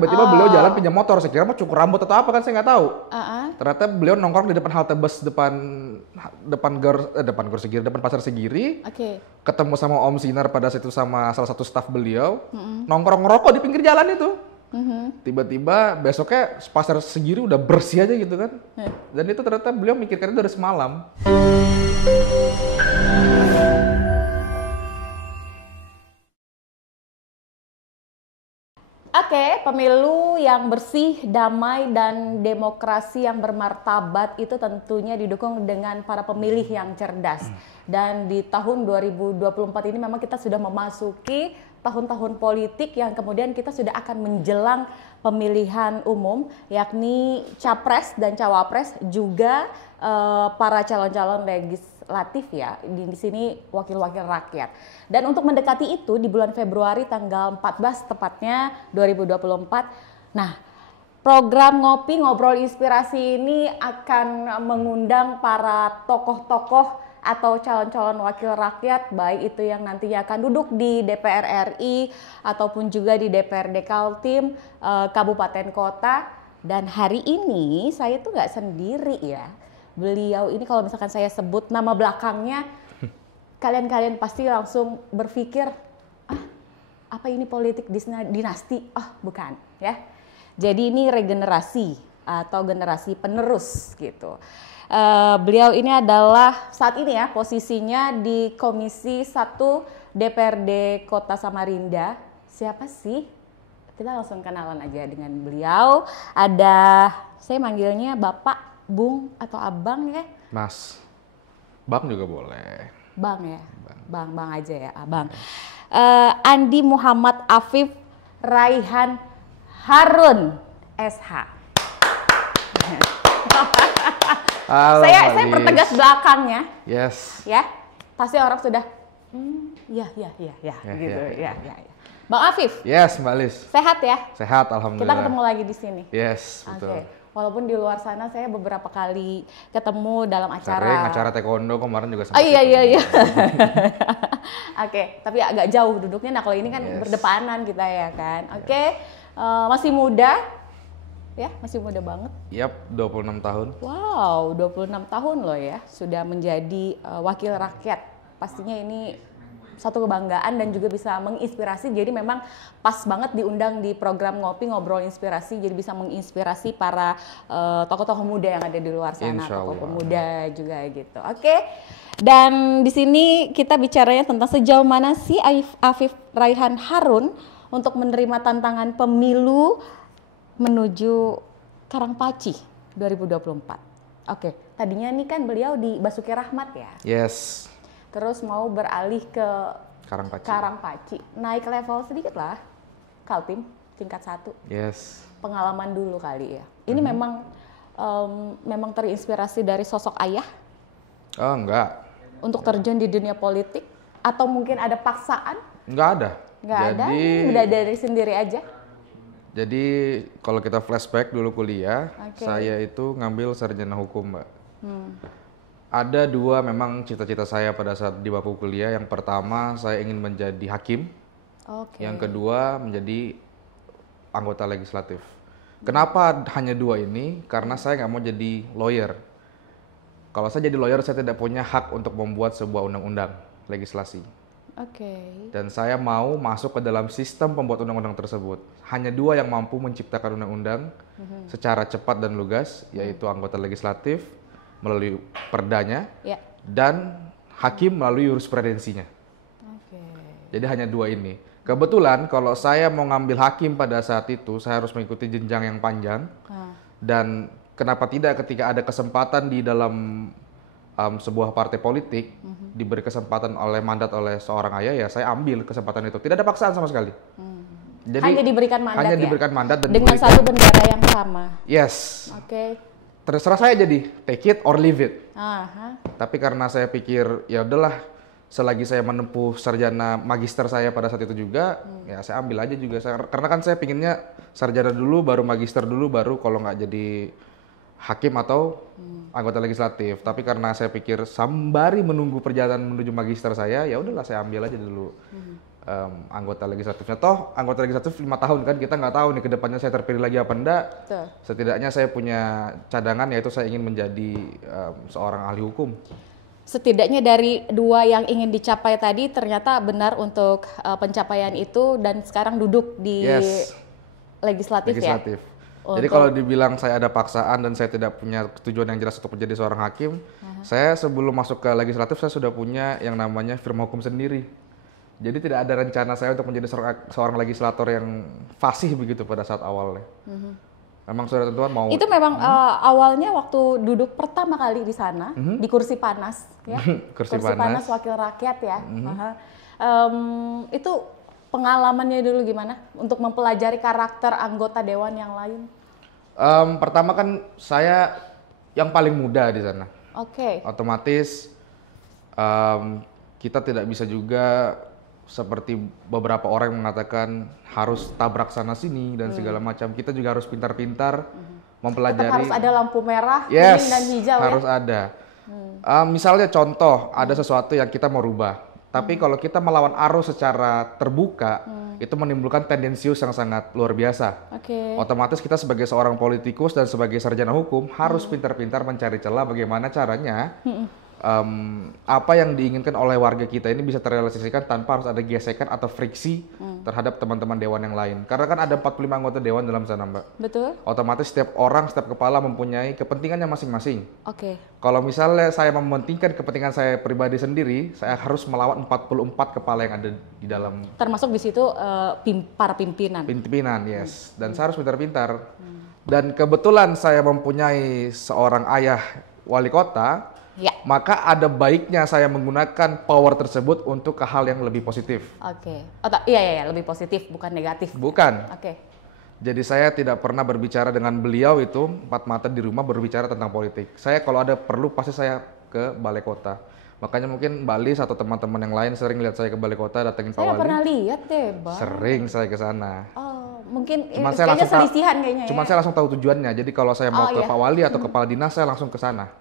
tiba-tiba beliau jalan pinjam motor, saya kira mau cukur rambut atau apa kan saya nggak tahu. Ternyata beliau nongkrong di depan halte bus depan Pasar Segiri. Ketemu sama Om Sinar pada situ sama salah satu staf beliau, nongkrong ngerokok di pinggir jalan itu. Tiba-tiba besoknya Pasar Segiri udah bersih aja gitu kan. Dan itu ternyata beliau mikirkan itu dari semalam. Oke, pemilu yang bersih, damai, dan demokrasi yang bermartabat itu tentunya didukung dengan para pemilih yang cerdas. Dan di tahun 2024 ini memang kita sudah memasuki tahun-tahun politik yang kemudian kita sudah akan menjelang pemilihan umum, yakni Capres dan Cawapres, juga para calon-calon legislatif ya, di sini wakil-wakil rakyat. Dan untuk mendekati itu di bulan Februari tanggal 14 tepatnya 2024. Nah, program Ngopi Ngobrol Inspirasi ini akan mengundang para tokoh-tokoh atau calon-calon wakil rakyat, baik itu yang nantinya akan duduk di DPR RI ataupun juga di DPRD Kaltim, kabupaten kota. Dan hari ini saya tuh nggak sendiri ya. Beliau ini kalau misalkan saya sebut nama belakangnya, kalian pasti langsung berpikir, apa ini politik dinasti? Bukan ya. Jadi ini regenerasi atau generasi penerus gitu. Beliau ini adalah saat ini ya posisinya di Komisi 1 DPRD Kota Samarinda. Siapa sih? Kita langsung kenalan aja dengan beliau. Ada, saya manggilnya Bapak, Bung atau Abang ya? Mas, Bang juga boleh. Bang ya? Bang aja ya, Abang. Andi Muhammad Afif Raihan Harun, SH. Saya pertegas belakangnya. Yes. Ya, pasti orang sudah, ya, gitu. Ya. Bang Afif. Yes, Mbak Lis. Sehat ya? Sehat, alhamdulillah. Kita ketemu lagi di sini. Yes, betul. Walaupun di luar sana saya beberapa kali ketemu dalam acara. Sering acara taekwondo kemarin juga sempat. Iya. Tapi agak jauh duduknya. Nah, kalau ini kan berdepanan kita ya kan. Masih muda. Ya, masih muda banget. Yap, 26 tahun. Wow, 26 tahun loh ya. Sudah menjadi wakil rakyat. Pastinya ini satu kebanggaan dan juga bisa menginspirasi. Jadi memang pas banget diundang di program Ngopi Ngobrol Inspirasi. Jadi bisa menginspirasi para tokoh-tokoh muda yang ada di luar sana. Tokoh pemuda juga gitu. Dan di sini kita bicaranya tentang sejauh mana sih Afif Raihan Harun untuk menerima tantangan pemilu menuju Karangpaci 2024. Tadinya nih kan beliau di Basuki Rahmat ya. Yes. Terus mau beralih ke Karangpaci. Naik level sedikit lah. Kaltim tingkat 1. Yes. Pengalaman dulu kali ya. Ini memang terinspirasi dari sosok ayah? Oh, enggak. Untuk terjun di dunia politik atau mungkin ada paksaan? Enggak ada. Udah dari sendiri aja. Jadi kalau kita flashback dulu kuliah, saya itu ngambil sarjana hukum, Mbak. Ada dua memang cita-cita saya pada saat di bangku kuliah. Yang pertama saya ingin menjadi hakim. Yang kedua menjadi anggota legislatif. Kenapa hanya dua ini? Karena saya nggak mau jadi lawyer. Kalau saya jadi lawyer, saya tidak punya hak untuk membuat sebuah undang-undang legislasi. Dan saya mau masuk ke dalam sistem pembuat undang-undang tersebut. Hanya dua yang mampu menciptakan undang-undang secara cepat dan lugas, yaitu anggota legislatif melalui perdanya dan hakim melalui jurisprudensinya. Jadi hanya dua ini. Kebetulan kalau saya mau ngambil hakim pada saat itu, saya harus mengikuti jenjang yang panjang. Dan kenapa tidak ketika ada kesempatan di dalam sebuah partai politik diberi kesempatan oleh mandat oleh seorang ayah, ya saya ambil kesempatan itu. Tidak ada paksaan sama sekali. Jadi hanya diberikan mandat hanya diberikan mandat dan dengan satu bendera yang sama. Yes. Terserah saya jadi take it or leave it. Tapi karena saya pikir ya udahlah, selagi saya menempuh sarjana magister saya pada saat itu juga, ya saya ambil aja juga. Karena kan saya pinginnya sarjana dulu, baru magister dulu, baru kalau nggak jadi hakim atau anggota legislatif. Tapi karena saya pikir sembari menunggu perjalanan menuju magister saya, ya udahlah saya ambil aja dulu. anggota legislatifnya. Toh anggota legislatif 5 tahun kan, kita nggak tahu nih kedepannya saya terpilih lagi apa enggak. Betul. Setidaknya saya punya cadangan, yaitu saya ingin menjadi seorang ahli hukum. Setidaknya dari dua yang ingin dicapai tadi ternyata benar untuk pencapaian itu, dan sekarang duduk di legislatif ya. Jadi kalau dibilang saya ada paksaan dan saya tidak punya tujuan yang jelas untuk menjadi seorang hakim, saya sebelum masuk ke legislatif saya sudah punya yang namanya firma hukum sendiri. Jadi tidak ada rencana saya untuk menjadi seorang legislator yang fasih begitu pada saat awalnya. Memang sudah tentuan mau. Itu memang awalnya waktu duduk pertama kali di sana, di kursi panas, ya. kursi panas wakil rakyat ya. Itu pengalamannya dulu gimana untuk mempelajari karakter anggota dewan yang lain? Pertama kan saya yang paling muda di sana. Otomatis kita tidak bisa juga seperti beberapa orang yang mengatakan harus tabrak sana sini dan segala macam. Kita juga harus pintar-pintar mempelajari. Tetap harus ada lampu merah, kuning dan hijau harus ada. Misalnya contoh, ada sesuatu yang kita mau rubah. Tapi kalau kita melawan arus secara terbuka, itu menimbulkan tendensius yang sangat luar biasa. Otomatis kita sebagai seorang politikus dan sebagai sarjana hukum harus pintar-pintar mencari celah bagaimana caranya apa yang diinginkan oleh warga kita ini bisa terrealisasikan tanpa harus ada gesekan atau friksi terhadap teman-teman dewan yang lain. Karena kan ada 45 anggota dewan dalam sana, Mbak. Betul. Otomatis setiap kepala mempunyai kepentingannya masing-masing. Kalau misalnya saya mementingkan kepentingan saya pribadi sendiri, saya harus melawan 44 kepala yang ada di dalam. Termasuk di situ para pimpinan. Pimpinan, yes. Dan saya harus pintar-pintar. Dan kebetulan saya mempunyai seorang ayah wali kota. Maka ada baiknya saya menggunakan power tersebut untuk ke hal yang lebih positif. Iya, lebih positif, bukan negatif. Bukan. Jadi saya tidak pernah berbicara dengan beliau itu empat mata di rumah berbicara tentang politik. Saya kalau ada perlu pasti saya ke balai kota. Makanya mungkin Bali atau teman-teman yang lain sering lihat saya ke balai kota datengin Pak Wali. Saya pernah lihat deh, Bang. Sering saya ke sana. Mungkin kayaknya selisihan kayaknya. Cuma saya langsung tahu tujuannya. Jadi kalau saya mau ke Pak Wali atau kepala dinas, saya langsung ke sana.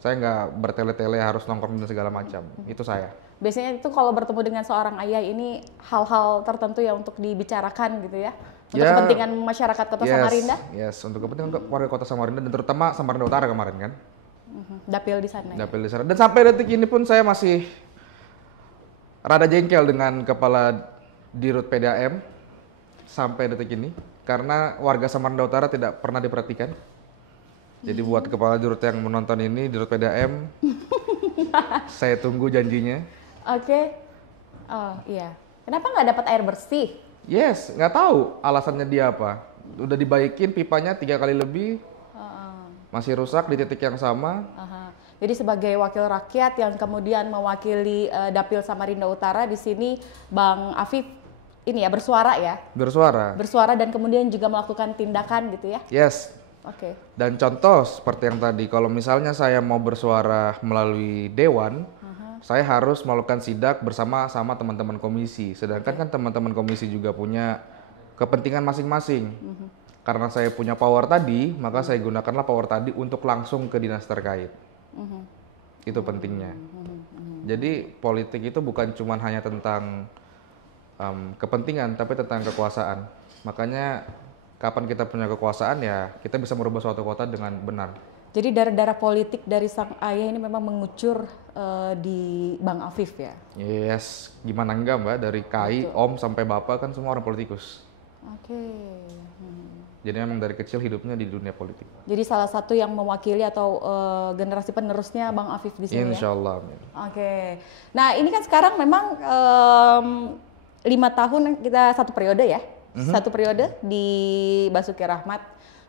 Saya nggak bertele-tele harus nongkrong dan segala macam. Itu saya. Biasanya itu kalau bertemu dengan seorang ayah ini hal-hal tertentu ya untuk dibicarakan gitu ya. Untuk kepentingan masyarakat Kota Samarinda. Untuk kepentingan warga Kota Samarinda dan terutama Samarinda Utara kemarin kan. Dapil di sana. Dapil di sana. Dan sampai detik ini pun saya masih rada jengkel dengan kepala Dirut PDAM sampai detik ini karena warga Samarinda Utara tidak pernah diperhatikan. Jadi buat kepala Dirut yang menonton ini, Dirut PDAM, saya tunggu janjinya. Kenapa nggak dapat air bersih? Nggak tahu alasannya dia apa. Udah dibaikin pipanya 3 kali lebih. Masih rusak di titik yang sama. Jadi sebagai wakil rakyat yang kemudian mewakili Dapil Samarinda Utara di sini, Bang Afif ini ya bersuara ya? Bersuara dan kemudian juga melakukan tindakan gitu ya? Dan contoh seperti yang tadi, kalau misalnya saya mau bersuara melalui dewan, saya harus melakukan sidak bersama teman-teman komisi. Sedangkan kan teman-teman komisi juga punya kepentingan masing-masing. Karena saya punya power tadi, maka saya gunakanlah power tadi untuk langsung ke dinas terkait. Itu pentingnya. Jadi politik itu bukan cuma hanya tentang kepentingan, tapi tentang kekuasaan. Makanya kapan kita punya kekuasaan ya kita bisa merubah suatu kota dengan benar. Jadi darah-darah politik dari sang ayah ini memang mengucur di Bang Afif ya? Gimana enggak Mbak, dari Kai, Om sampai Bapak kan semua orang politikus. Jadi memang dari kecil hidupnya di dunia politik. Jadi salah satu yang mewakili atau generasi penerusnya Bang Afif di sini. Insya Allah. Nah ini kan sekarang memang 5 tahun kita satu periode ya, satu periode di Basuki Rahmat.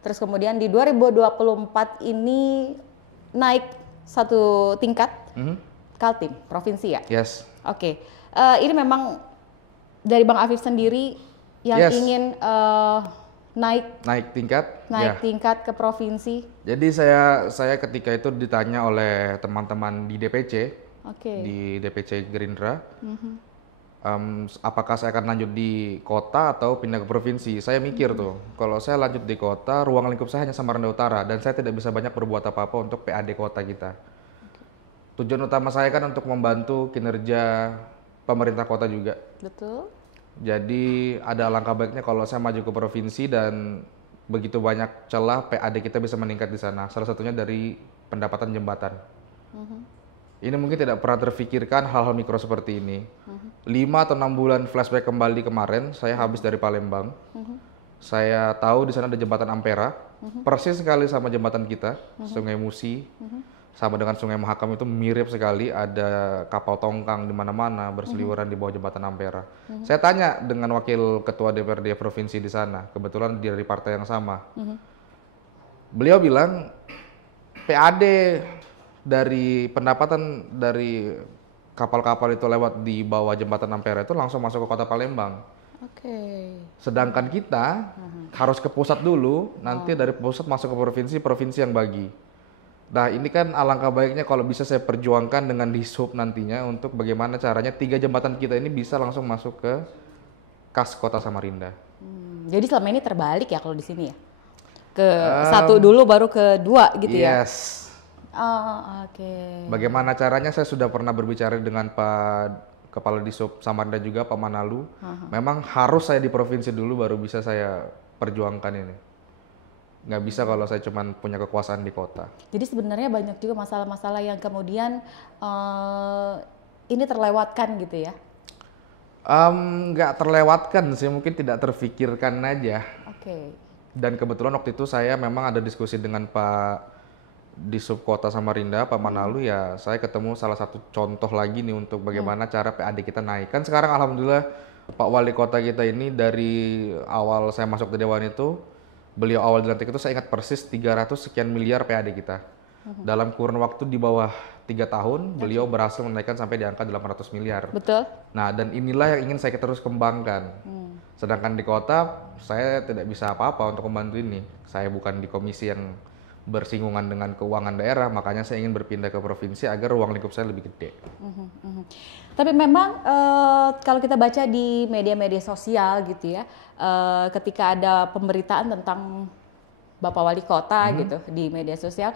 Terus kemudian di 2024 ini naik satu tingkat, Kaltim provinsi ya. Ini memang dari Bang Afif sendiri yang ingin naik tingkat ke provinsi. Jadi saya ketika itu ditanya oleh teman-teman di DPC, di DPC Gerindra, apakah saya akan lanjut di kota atau pindah ke provinsi. Saya mikir tuh, kalau saya lanjut di kota, ruang lingkup saya hanya Samarinda Utara dan saya tidak bisa banyak berbuat apa-apa untuk PAD kota kita. Tujuan utama saya kan untuk membantu kinerja pemerintah kota juga. Betul. Jadi ada alangkah baiknya kalau saya maju ke provinsi dan begitu banyak celah PAD kita bisa meningkat di sana. Salah satunya dari pendapatan jembatan. Ini mungkin tidak pernah terfikirkan hal-hal mikro seperti ini. 5 atau 6 bulan flashback kembali kemarin, saya habis dari Palembang. Saya tahu di sana ada jembatan Ampera, persis sekali sama jembatan kita, Sungai Musi, sama dengan Sungai Mahakam itu mirip sekali. Ada kapal tongkang di mana-mana berseliweran di bawah jembatan Ampera. Saya tanya dengan wakil ketua DPRD provinsi di sana, kebetulan dia dari partai yang sama. Beliau bilang PAD dari pendapatan dari kapal-kapal itu lewat di bawah jembatan Ampera itu langsung masuk ke kota Palembang. Sedangkan kita harus ke pusat dulu, nanti dari pusat masuk ke provinsi, provinsi yang bagi. Nah ini kan alangkah baiknya kalau bisa saya perjuangkan dengan Dishub nantinya untuk bagaimana caranya 3 jembatan kita ini bisa langsung masuk ke kas kota Samarinda. Jadi selama ini terbalik ya kalau di sini ya? Ke satu dulu baru ke 2 gitu ya? Yes. Bagaimana caranya saya sudah pernah berbicara dengan Pak Kepala Dishub Samarinda juga, Pak Manalu. Memang harus saya di provinsi dulu baru bisa saya perjuangkan ini. Nggak bisa kalau saya cuma punya kekuasaan di kota. Jadi sebenarnya banyak juga masalah-masalah yang kemudian ini terlewatkan gitu ya? Nggak terlewatkan sih, mungkin tidak terfikirkan aja. Dan kebetulan waktu itu saya memang ada diskusi dengan Pak Dishub Kota Samarinda, Pak Manalu, ya saya ketemu salah satu contoh lagi nih untuk bagaimana cara PAD kita naik. Kan sekarang alhamdulillah Pak Wali Kota kita ini dari awal saya masuk ke Dewan itu, beliau awal dilantik itu saya ingat persis 300 sekian miliar PAD kita. Dalam kurun waktu di bawah 3 tahun, beliau berhasil menaikkan sampai di angka 800 miliar. Betul. Nah dan inilah yang ingin saya terus kembangkan. Sedangkan di kota, saya tidak bisa apa-apa untuk membantu ini. Saya bukan di komisi yang bersinggungan dengan keuangan daerah, makanya saya ingin berpindah ke provinsi agar ruang lingkup saya lebih gede. Tapi memang kalau kita baca di media-media sosial gitu ya, ketika ada pemberitaan tentang Bapak Wali Kota gitu di media sosial,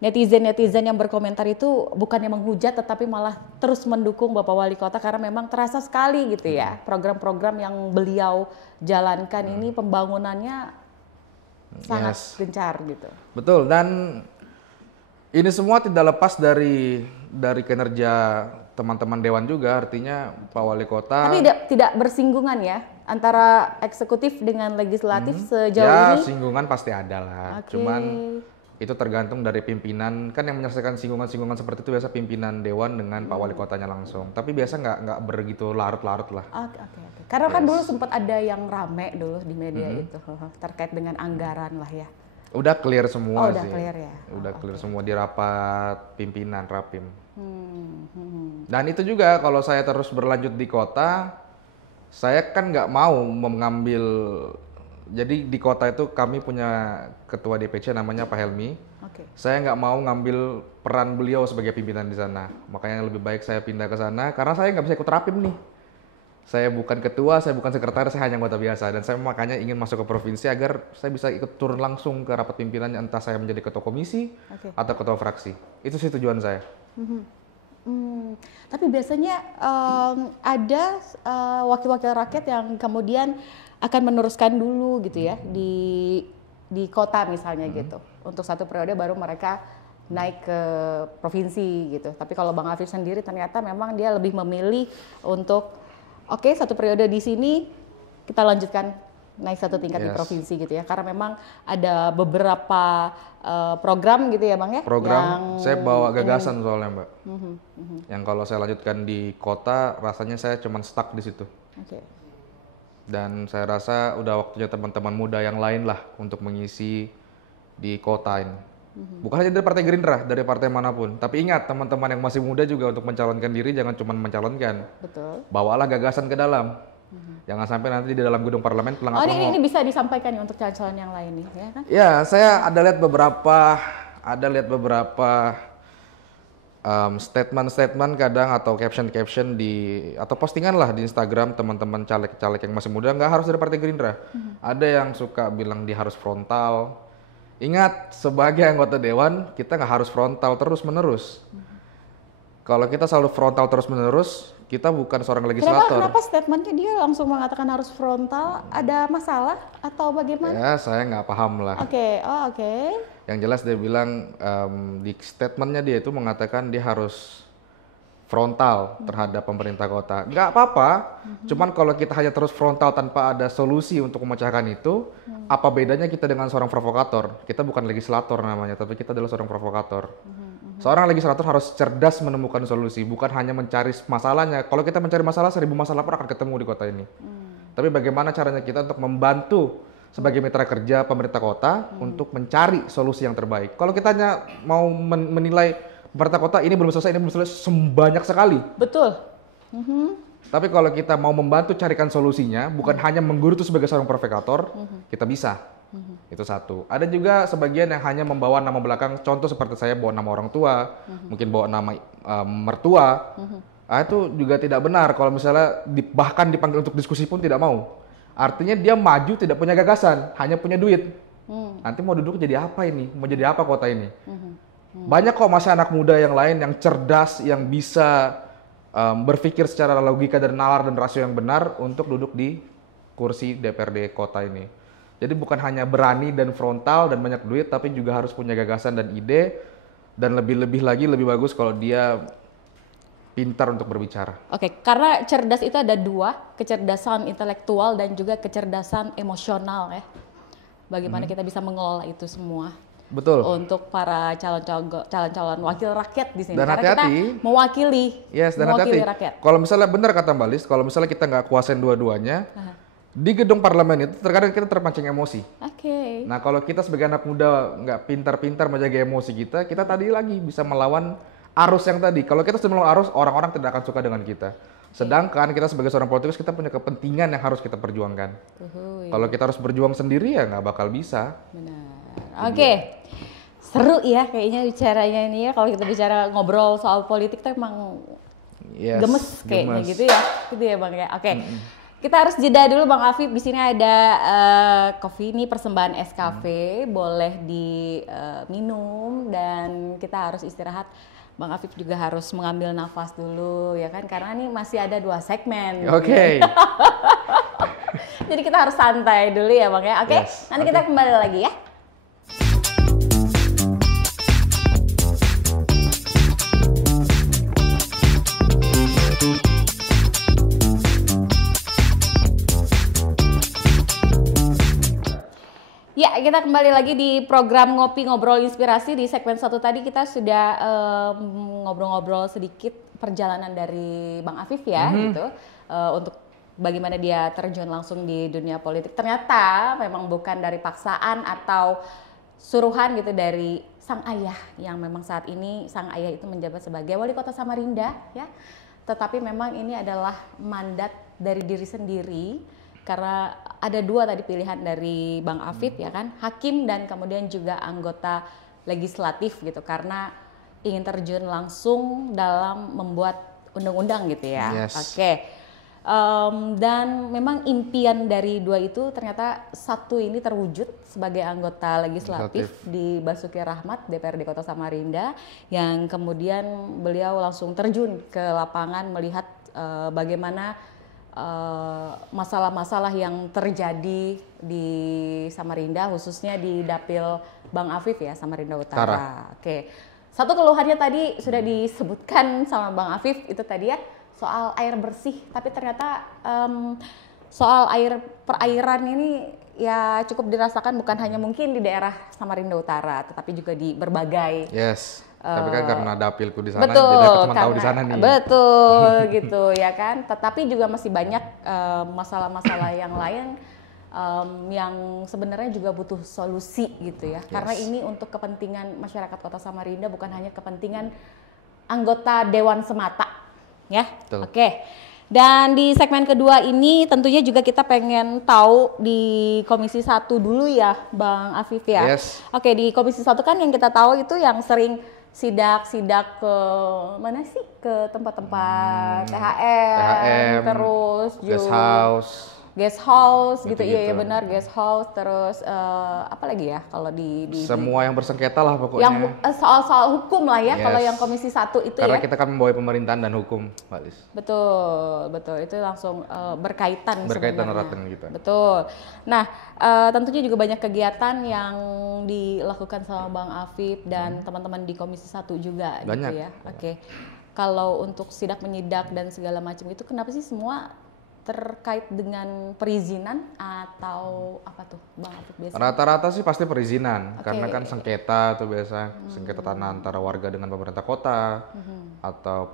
netizen yang berkomentar itu bukannya menghujat tetapi malah terus mendukung Bapak Wali Kota karena memang terasa sekali gitu ya program-program yang beliau jalankan ini pembangunannya sangat gencar gitu. Betul, dan ini semua tidak lepas dari kinerja teman-teman Dewan juga, artinya Pak Wali Kota. Tapi tidak bersinggungan ya antara eksekutif dengan legislatif sejauh ini? Ya, singgungan pasti ada lah. Cuman itu tergantung dari pimpinan, kan yang menyelesaikan singgungan-singgungan seperti itu biasa pimpinan Dewan dengan Pak Wali Kotanya langsung. Tapi biasa nggak begitu larut-larut lah. Karena kan dulu sempat ada yang rame dulu di media itu terkait dengan anggaran lah ya. Udah clear semua sih. Udah clear ya. Udah clear semua di rapat pimpinan Rapim. Dan itu juga kalau saya terus berlanjut di kota, saya kan nggak mau mengambil. Jadi di kota itu kami punya ketua DPC namanya Pak Helmi. Saya nggak mau ngambil peran beliau sebagai pimpinan di sana. Makanya lebih baik saya pindah ke sana karena saya nggak bisa ikut Rapim nih. Saya bukan ketua, saya bukan sekretaris, saya hanya anggota biasa. Dan saya makanya ingin masuk ke provinsi agar saya bisa ikut turun langsung ke rapat pimpinannya, entah saya menjadi ketua komisi atau ketua fraksi. Itu sih tujuan saya. Tapi biasanya ada wakil-wakil rakyat yang kemudian akan meneruskan dulu gitu ya di kota misalnya gitu. Untuk satu periode baru mereka naik ke provinsi gitu. Tapi kalau Bang Afif sendiri ternyata memang dia lebih memilih untuk satu periode di sini kita lanjutkan naik satu tingkat di provinsi gitu ya. Karena memang ada beberapa program gitu ya Bang ya. Program saya bawa gagasan soalnya Mbak. Yang kalau saya lanjutkan di kota rasanya saya cuma stuck di situ. Dan saya rasa udah waktunya teman-teman muda yang lain lah untuk mengisi di kota ini. Bukan hanya dari Partai Gerindra, dari partai manapun. Tapi ingat teman-teman yang masih muda juga untuk mencalonkan diri jangan cuma mencalonkan. Bawalah gagasan ke dalam. Jangan sampai nanti di dalam gedung parlemen pelangap-pelangap. Ini bisa disampaikan ya untuk calon yang lain nih, ya kan? Ya, saya ada lihat beberapa statement-statement kadang atau caption-caption atau postingan lah di Instagram teman-teman caleg-caleg yang masih muda, nggak harus dari Partai Gerindra. Ada yang suka bilang dia harus frontal. Ingat, sebagai anggota Dewan kita nggak harus frontal terus-menerus. Kalau kita selalu frontal terus-menerus, Kita bukan seorang legislator. Kenapa statementnya dia langsung mengatakan harus frontal? Ada masalah atau bagaimana? Ya, saya nggak paham lah. Oke. Yang jelas dia bilang di statementnya dia itu mengatakan dia harus frontal terhadap pemerintah kota. Nggak apa-apa, cuman kalau kita hanya terus frontal tanpa ada solusi untuk memecahkan itu, apa bedanya kita dengan seorang provokator? Kita bukan legislator namanya, tapi kita adalah seorang provokator. Seorang legislator harus cerdas menemukan solusi, bukan hanya mencari masalahnya. Kalau kita mencari masalah, 1000 masalah pun akan ketemu di kota ini. Tapi bagaimana caranya kita untuk membantu sebagai mitra kerja pemerintah kota untuk mencari solusi yang terbaik. Kalau kita hanya mau menilai pemerintah kota ini belum selesai, banyak sekali. Betul. Tapi kalau kita mau membantu carikan solusinya, bukan hanya menggerutu sebagai seorang provokator, kita bisa. Itu satu. Ada juga sebagian yang hanya membawa nama belakang, contoh seperti saya bawa nama orang tua, mungkin bawa nama mertua. Itu juga tidak benar kalau misalnya bahkan dipanggil untuk diskusi pun tidak mau. Artinya dia maju tidak punya gagasan, hanya punya duit. Nanti mau duduk jadi apa ini? Mau jadi apa kota ini? Banyak kok masih anak muda yang lain yang cerdas, yang bisa berpikir secara logika dan nalar dan rasio yang benar untuk duduk di kursi DPRD kota ini. Jadi bukan hanya berani dan frontal dan banyak duit, tapi juga harus punya gagasan dan ide, dan lebih-lebih lagi lebih bagus kalau dia pintar untuk berbicara. Oke, karena cerdas itu ada dua, kecerdasan intelektual dan juga kecerdasan emosional ya. Bagaimana kita bisa mengelola itu semua. Betul. Untuk para calon-calon wakil rakyat di sini. Dan karena hati-hati. Kita mewakili rakyat. Kalau misalnya benar kata Mbak Lis, kalau misalnya kita nggak kuasain dua-duanya, di gedung parlemen itu terkadang kita terpancing emosi. Oke. Nah kalau kita sebagai anak muda nggak pintar-pintar menjaga emosi kita tadi lagi bisa melawan arus yang tadi. Kalau kita sudah melawan arus, orang-orang tidak akan suka dengan kita. Sedangkan kita sebagai seorang politikus, kita punya kepentingan yang harus kita perjuangkan. Kalau kita harus berjuang sendiri ya nggak bakal bisa. Benar. Oke. Seru ya kayaknya bicaranya ini ya. Kalau kita bicara ngobrol soal politik tuh emang gemes kayaknya gitu ya. Gitu ya Bang ya. Oke. Kita harus jeda dulu Bang Afif. Di sini ada kopi ini persembahan Nescafe, boleh diminum dan kita harus istirahat. Bang Afif juga harus mengambil nafas dulu ya kan, karena ini masih ada 2 segmen. Oke. Jadi kita harus santai dulu ya Bang ya. Oke. Nanti kita kembali lagi ya. Ya, kita kembali lagi di program Ngopi Ngobrol Inspirasi. Di segmen 1 tadi kita sudah ngobrol-ngobrol sedikit perjalanan dari Bang Afif ya, gitu. Untuk bagaimana dia terjun langsung di dunia politik. Ternyata memang bukan dari paksaan atau suruhan gitu dari sang ayah, yang memang saat ini sang ayah itu menjabat sebagai wali kota Samarinda ya. Tetapi memang ini adalah mandat dari diri sendiri. Karena ada 2 tadi pilihan dari Bang Afif ya kan, hakim dan kemudian juga anggota legislatif gitu, karena ingin terjun langsung dalam membuat undang-undang gitu ya. Oke. Dan memang impian dari 2 itu ternyata satu ini terwujud sebagai anggota legislatif di Basuki Rahmat DPRD Kota Samarinda, yang kemudian beliau langsung terjun ke lapangan melihat bagaimana masalah-masalah yang terjadi di Samarinda, khususnya di dapil Bang Afif ya, Samarinda Utara. Oke. Satu keluhannya tadi sudah disebutkan sama Bang Afif, itu tadi ya soal air bersih. Tapi ternyata soal perairan ini ya cukup dirasakan bukan hanya mungkin di daerah Samarinda Utara, tetapi juga di berbagai. Tapi kan karena dapilku di sana, betul, jadi aku cuma tahu di sana nih. Betul gitu ya kan. Tetapi juga masih banyak masalah-masalah yang lain yang sebenarnya juga butuh solusi gitu ya. Karena ini untuk kepentingan masyarakat Kota Samarinda, bukan hanya kepentingan anggota dewan semata ya. Oke. Dan di segmen kedua ini tentunya juga kita pengen tahu di Komisi 1 dulu ya Bang Afif ya. Oke, di Komisi 1 kan yang kita tahu itu yang sering sidak ke mana sih, ke tempat-tempat THM, terus guest house, guest house gitu. Gitu-gitu. Iya benar, guest house. Terus apa lagi ya kalau di Semua yang bersengketa lah pokoknya. yang soal-soal hukum lah ya, kalau Yes. yang Komisi 1 itu Karena ya. kita kan membawa pemerintahan dan hukum, Mbak Lis. Betul, itu langsung berkaitan Berkaitan sebenarnya. erat dengan kita. Betul. Nah, tentunya juga banyak kegiatan yang dilakukan sama Bang Afif dan teman-teman di Komisi 1 juga Banyak. gitu ya. Oke. Kalau untuk sidak menyidak dan segala macam itu kenapa sih semua terkait dengan perizinan atau apa tuh Bang Afif biasanya? Rata-rata sih pasti perizinan, Oke. karena kan sengketa tuh biasa, sengketa tanah antara warga dengan pemerintah kota, atau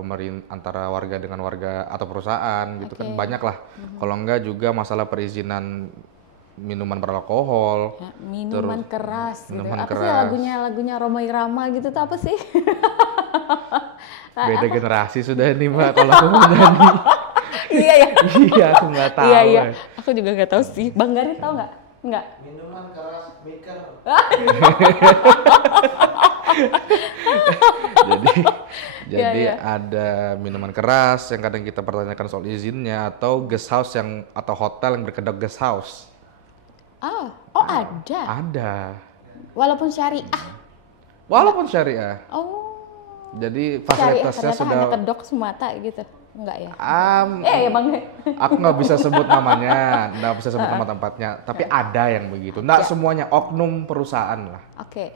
antara warga dengan warga atau perusahaan gitu kan, Oke. banyak lah. Kalau enggak juga masalah perizinan minuman beralkohol, Ya, minuman keras gitu. minuman Apa sih keras. lagunya Rhoma Irama gitu tuh apa sih? Beda generasi sudah nih Mbak, kalau aku mau nyanyi. Iya ya. Iya, aku nggak tahu. Iya. Aku juga nggak tahu sih. Bang Garit tahu nggak? Nggak. Minuman keras maker. Jadi Iya. ada minuman keras yang kadang kita pertanyakan soal izinnya, atau guest house atau hotel yang berkedok guest house. Oh ada. Ada. Walaupun syariah. Walaupun syariah. Oh. Jadi Syariah fasilitasnya ternyata sudah hanya kedok semata gitu. Enggak ya? Ya Bang. aku nggak bisa sebut namanya, nggak bisa sebut nama tempatnya, tapi ada yang begitu. Nggak semuanya, oknum perusahaan lah. Oke.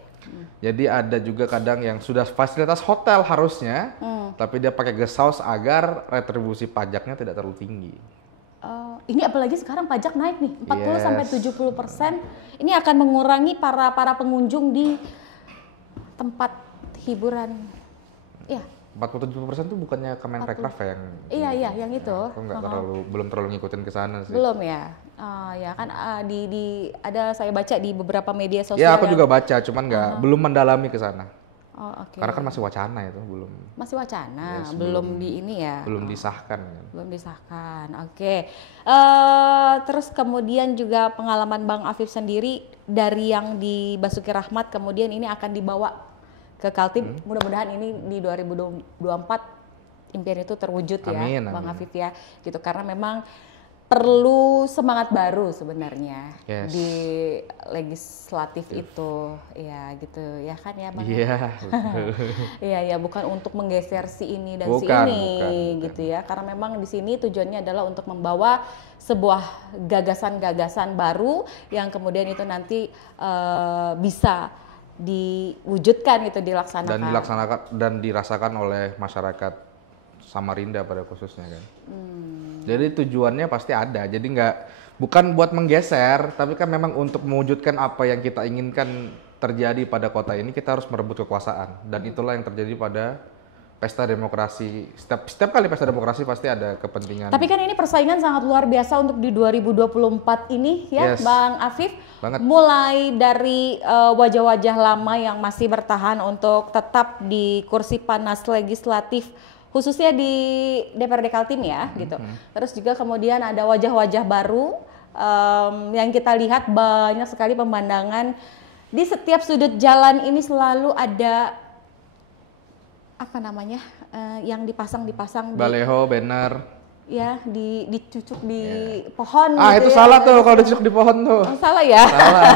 Jadi ada juga kadang yang sudah fasilitas hotel harusnya, tapi dia pakai guest house agar retribusi pajaknya tidak terlalu tinggi. Ini apalagi sekarang pajak naik nih 40 sampai Yes. 70%. Ini akan mengurangi para pengunjung di tempat hiburan. Iya. 47% itu bukannya Kemenparekraf yang Iya, yang itu. aku belum terlalu ngikutin ke sana sih. Belum ya? Ya kan ada saya baca di beberapa media sosial. Ya aku juga baca, cuman belum mendalami ke sana. Oh, oke. Karena kan masih wacana itu, belum Masih wacana, Yes, belum di ini ya. belum disahkan. Kan. Belum disahkan. Oke. Terus kemudian juga pengalaman Bang Afif sendiri dari yang di Basuki Rahmat kemudian ini akan dibawa ke Kaltim. Mudah-mudahan ini di 2024 impian itu terwujud ya, Amin, Bang amin. Afif ya. Gitu karena memang perlu semangat baru sebenarnya Yes. di legislatif itu. Ya gitu ya kan ya Bang. Iya, betul. Iya, bukan untuk menggeser si ini dan si Bukan, ini bukan. gitu ya. Karena memang di sini tujuannya adalah untuk membawa sebuah gagasan-gagasan baru yang kemudian itu nanti bisa diwujudkan gitu, dilaksanakan. dan dirasakan oleh masyarakat Samarinda pada khususnya kan. Jadi tujuannya pasti ada. Jadi bukan buat menggeser, tapi kan memang untuk mewujudkan apa yang kita inginkan terjadi pada kota ini, kita harus merebut kekuasaan. Dan itulah yang terjadi pada pesta demokrasi. Setiap kali pesta demokrasi pasti ada kepentingan. Tapi kan ini persaingan sangat luar biasa untuk di 2024 ini ya, Yes. Bang Afif. Banget. Mulai dari wajah-wajah lama yang masih bertahan untuk tetap di kursi panas legislatif, khususnya di DPRD Kaltim ya, gitu. Terus juga kemudian ada wajah-wajah baru yang kita lihat banyak sekali pemandangan di setiap sudut jalan ini selalu ada apa namanya yang dipasang di Baleho, banner. ya dicucuk di pohon Itu gitu ya. salah tuh kalau dicuk di pohon tuh. Oh, salah ya. Salah.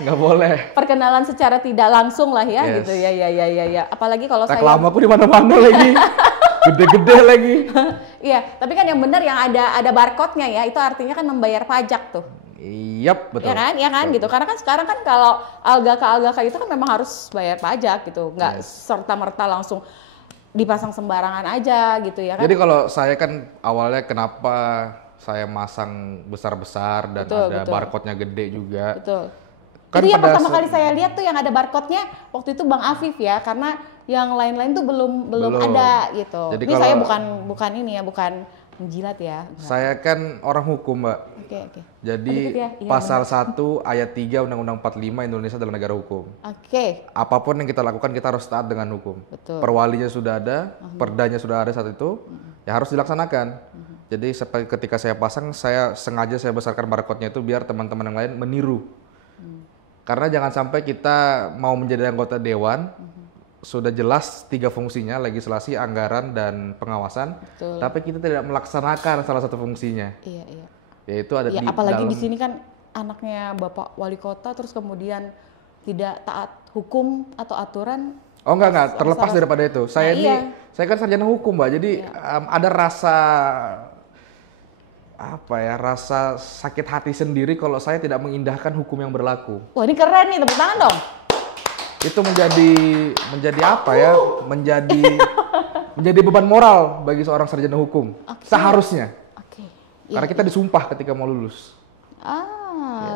Nggak boleh. Perkenalan secara tidak langsung lah ya. Yes. Gitu ya. Apalagi kalau saya Reklamaku di mana-mana lagi. Gede-gede lagi. Iya, tapi kan yang benar yang ada barcode-nya ya, itu artinya kan membayar pajak tuh. Yap, betul. Ya kan gitu. Karena kan sekarang kan kalau alga itu kan memang harus bayar pajak gitu. Nggak serta-merta langsung dipasang sembarangan aja gitu ya kan. Jadi kalau saya kan awalnya kenapa saya masang besar-besar dan ada Betul. barcode-nya gede juga. Betul. Kan itu yang pada pertama kali saya lihat tuh yang ada barcode-nya waktu itu Bang Afif ya, karena yang lain-lain tuh belum ada gitu. Jadi Ini kalau- saya bukan ini ya, bukan menjilat ya. Saya kan orang hukum, Mbak. Oke. Jadi Oh, gitu ya? Iya, pasal 1 ayat 3 Undang-Undang 45 Indonesia adalah negara hukum. Oke. Apapun yang kita lakukan kita harus taat dengan hukum. Betul. Perwalinya sudah ada, perdanya sudah ada saat itu, ya harus dilaksanakan. Jadi ketika saya pasang, saya sengaja saya besarkan barcode-nya itu biar teman-teman yang lain meniru. Karena jangan sampai kita mau menjadi anggota dewan, sudah jelas 3 fungsinya, legislasi, anggaran, dan pengawasan, Betul. tapi kita tidak melaksanakan salah satu fungsinya. Iya. Yaitu ada Ya, di apalagi dalam, di sini kan anaknya Bapak Wali Kota terus kemudian tidak taat hukum atau aturan. oh enggak, terlepas daripada itu. Saya Nah, ini, iya. saya kan sarjana hukum, Mbak. Jadi ada rasa apa ya, rasa sakit hati sendiri kalau saya tidak mengindahkan hukum yang berlaku. Wah, ini keren nih, tepuk tangan dong. Itu menjadi apa ya? Menjadi beban moral bagi seorang sarjana hukum. Seharusnya. Oke. Karena kita disumpah ketika mau lulus.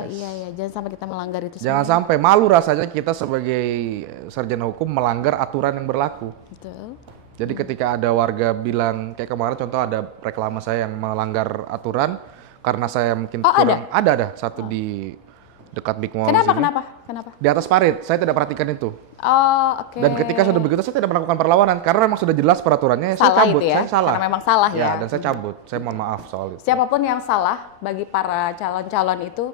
Iya, jangan sampai kita melanggar itu. Jangan sampai malu rasanya kita sebagai sarjana hukum melanggar aturan yang berlaku. Betul. Jadi ketika ada warga bilang, kayak kemarin contoh ada reklama saya yang melanggar aturan karena saya mungkin kurang, ada satu di dekat Big Mall sini. Kenapa? Di atas parit, saya tidak perhatikan itu. Oh, oke. Dan ketika sudah begitu saya tidak melakukan perlawanan karena memang sudah jelas peraturannya, Salah saya cabut, itu ya? saya salah. Karena memang salah ya. Dan saya cabut, saya mohon maaf soal itu. Siapapun yang salah bagi para calon-calon itu,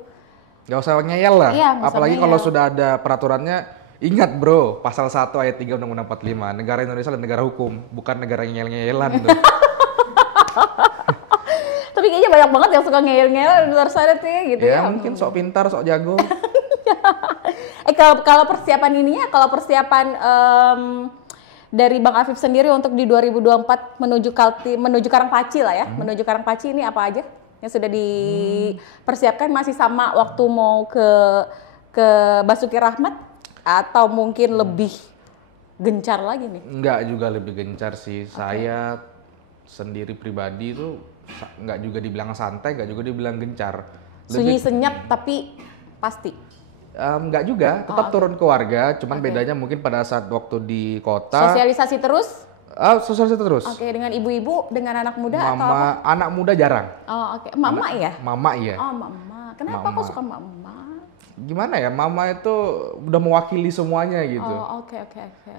Gak usah ngeyel lah, Iya, nggak usah apalagi ngeyel. kalau sudah ada peraturannya. Ingat bro, pasal 1 ayat 3 Undang-Undang 45, negara Indonesia adalah negara hukum, bukan negara ngeyel-ngeyelan tuh. tapi kayaknya banyak banget yang suka ngeyel-ngeyel di luar sana tuh ya, gitu ya. Ya mungkin sok pintar, sok jago. Kalau persiapan dari Bang Afif sendiri untuk di 2024 menuju Karangpaci lah ya, menuju Karangpaci ini apa aja yang sudah dipersiapkan? Masih sama waktu mau ke Basuki Rahmat atau mungkin lebih gencar lagi nih? Enggak juga lebih gencar sih. Saya sendiri pribadi itu enggak juga dibilang santai, enggak juga dibilang gencar. Sunyi senyap tapi pasti. Enggak juga, tetap turun ke warga, cuman bedanya mungkin pada saat waktu di kota. Sosialisasi terus? Sosialisasi terus. Oke, dengan ibu-ibu, dengan anak muda atau apa? Anak muda jarang. Oh, oke. Mama ya? Mama iya. Oh, mama. Kenapa kok suka mama? Gimana ya, mama itu udah mewakili semuanya gitu. Oh, oke.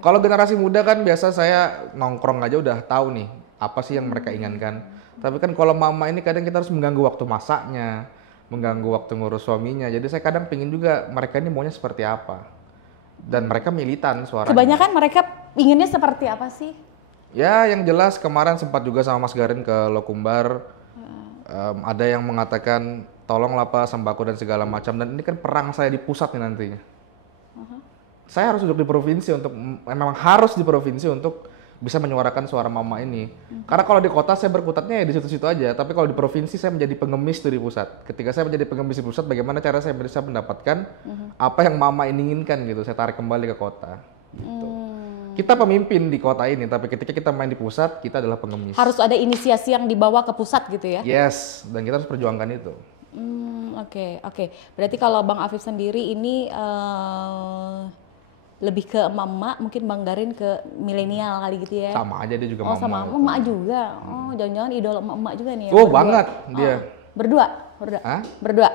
Kalau generasi muda kan biasa saya nongkrong aja udah tahu nih apa sih yang mereka inginkan. Tapi kan kalau mama ini kadang kita harus mengganggu waktu masaknya, mengganggu waktu ngurus suaminya. Jadi saya kadang pingin juga mereka ini maunya seperti apa. Dan mereka militan suaranya. Kebanyakan mereka inginnya seperti apa sih? Ya yang jelas kemarin sempat juga sama Mas Garin ke Lokumbar. Ada yang mengatakan tolonglah Pak sembako dan segala macam. Dan ini kan perang saya di pusat nih nantinya. Saya harus duduk di provinsi memang harus di provinsi untuk bisa menyuarakan suara mama ini. Karena kalau di kota saya berkutatnya ya di situ-situ aja. Tapi kalau di provinsi saya menjadi pengemis tuh di pusat. Ketika saya menjadi pengemis di pusat, bagaimana cara saya bisa mendapatkan apa yang mama inginkan gitu. Saya tarik kembali ke kota. Gitu. Kita pemimpin di kota ini, tapi ketika kita main di pusat, kita adalah pengemis. Harus ada inisiasi yang dibawa ke pusat gitu ya? Yes, dan kita harus perjuangkan itu. Oke. Berarti kalau Bang Afif sendiri ini lebih ke emak-emak, mungkin Bang Garin ke milenial kali gitu ya? Sama aja dia juga Oh, mama. sama emak juga. Oh, jangan-jangan idola emak-emak juga nih ya? Oh, banget dia. Berdua? Hah? Berdua?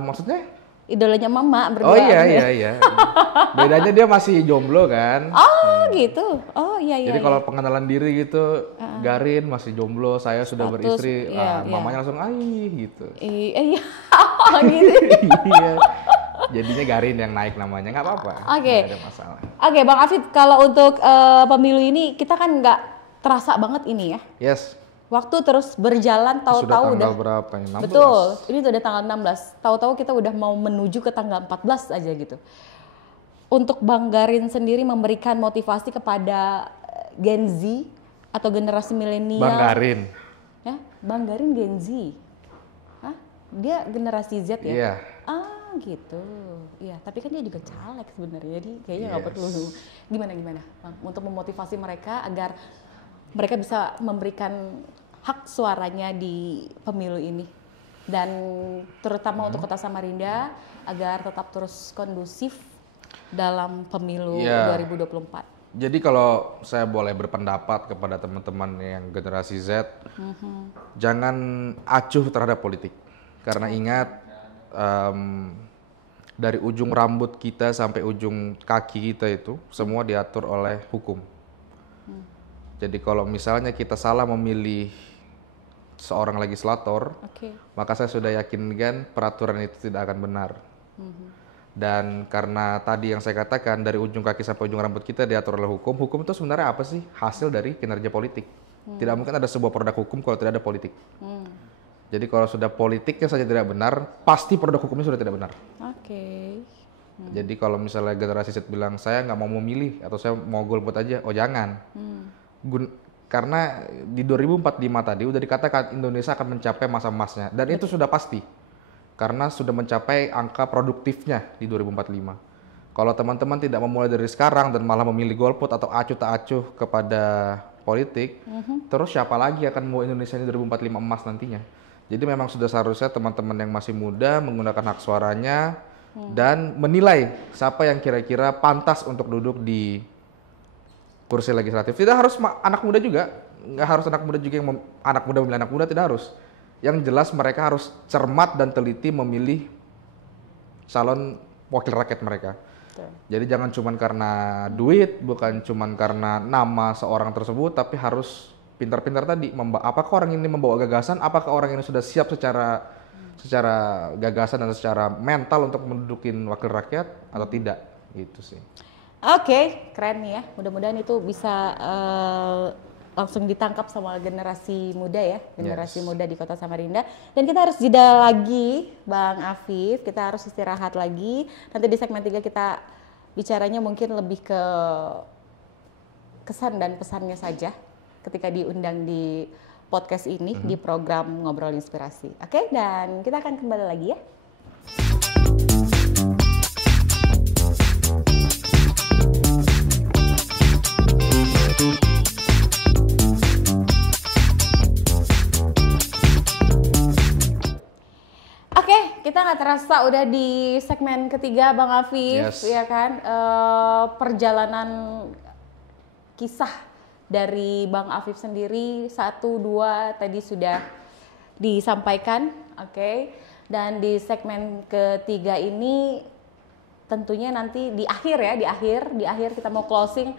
Maksudnya? Idolanya mama berdua. Oh iya. Bedanya dia masih jomblo kan. Oh gitu. Oh iya. Jadi kalau pengenalan diri gitu, Garin masih jomblo, saya sudah beristri, mamanya langsung gitu. Iya. Oh gitu. Iya. Jadinya Garin yang naik namanya, nggak apa-apa. Oke. Nggak ada masalah. Oke, Bang Afif, kalau untuk pemilu ini kita kan nggak terasa banget ini ya. Yes. Waktu terus berjalan, tahu-tahu Sudah tanggal udah. berapa ini? 16. Betul. Ini udah tanggal 16. Tahu-tahu kita udah mau menuju ke tanggal 14 aja gitu. Untuk Bang Garin sendiri memberikan motivasi kepada Gen Z atau generasi milenial. Bang Garin. Ya, Bang Garin Gen Z. Hah? Dia generasi Z ya? Iya. Gitu. Iya, tapi kan dia juga caleg sebenarnya. Jadi kayaknya nggak perlu. Gimana Bang? Untuk memotivasi mereka agar mereka bisa memberikan hak suaranya di pemilu ini. Dan terutama untuk Kota Samarinda agar tetap terus kondusif dalam pemilu 2024. Jadi kalau saya boleh berpendapat kepada teman-teman yang generasi Z, jangan acuh terhadap politik. Karena ingat, dari ujung rambut kita sampai ujung kaki kita itu semua diatur oleh hukum. Jadi kalau misalnya kita salah memilih seorang legislator, maka saya sudah yakinkan peraturan itu tidak akan benar. Dan karena tadi yang saya katakan dari ujung kaki sampai ujung rambut kita diatur oleh hukum, hukum itu sebenarnya apa sih? Hasil dari kinerja politik. Tidak mungkin ada sebuah produk hukum kalau tidak ada politik. Jadi kalau sudah politiknya saja tidak benar, pasti produk hukumnya sudah tidak benar. Oke. Jadi kalau misalnya generasi Z bilang saya nggak mau memilih atau saya mau golput aja, oh jangan. Karena di 2045 tadi udah dikatakan Indonesia akan mencapai masa emasnya dan itu sudah pasti. Karena sudah mencapai angka produktifnya di 2045. Kalau teman-teman tidak memulai dari sekarang dan malah memilih golput atau acuh tak acuh kepada politik, terus siapa lagi akan mau Indonesia ini 2045 emas nantinya? Jadi memang sudah seharusnya teman-teman yang masih muda menggunakan hak suaranya dan menilai siapa yang kira-kira pantas untuk duduk di kursi legislatif. Tidak harus anak muda juga, nggak harus anak muda juga yang anak muda memilih anak muda, tidak harus. Yang jelas mereka harus cermat dan teliti memilih calon wakil rakyat mereka. Jadi jangan cuma karena duit, bukan cuma karena nama seorang tersebut, tapi harus pintar-pintar tadi. Apakah orang ini membawa gagasan? Apakah orang ini sudah siap secara gagasan dan secara mental untuk mendudukin wakil rakyat atau tidak? Gitu sih. Oke, keren nih ya. Mudah-mudahan itu bisa langsung ditangkap sama generasi muda ya, generasi muda di Kota Samarinda. Dan kita harus jeda lagi, Bang Afif. Kita harus istirahat lagi. Nanti di segmen 3 kita bicaranya mungkin lebih ke kesan dan pesannya saja ketika diundang di podcast ini di program Ngobrol Inspirasi. Oke, dan kita akan kembali lagi ya. Kita nggak terasa udah di segmen ketiga Bang Afif, ya kan? Perjalanan kisah dari Bang Afif sendiri 1, 2 tadi sudah disampaikan, oke. Dan di segmen ketiga ini tentunya nanti di akhir ya, di akhir kita mau closing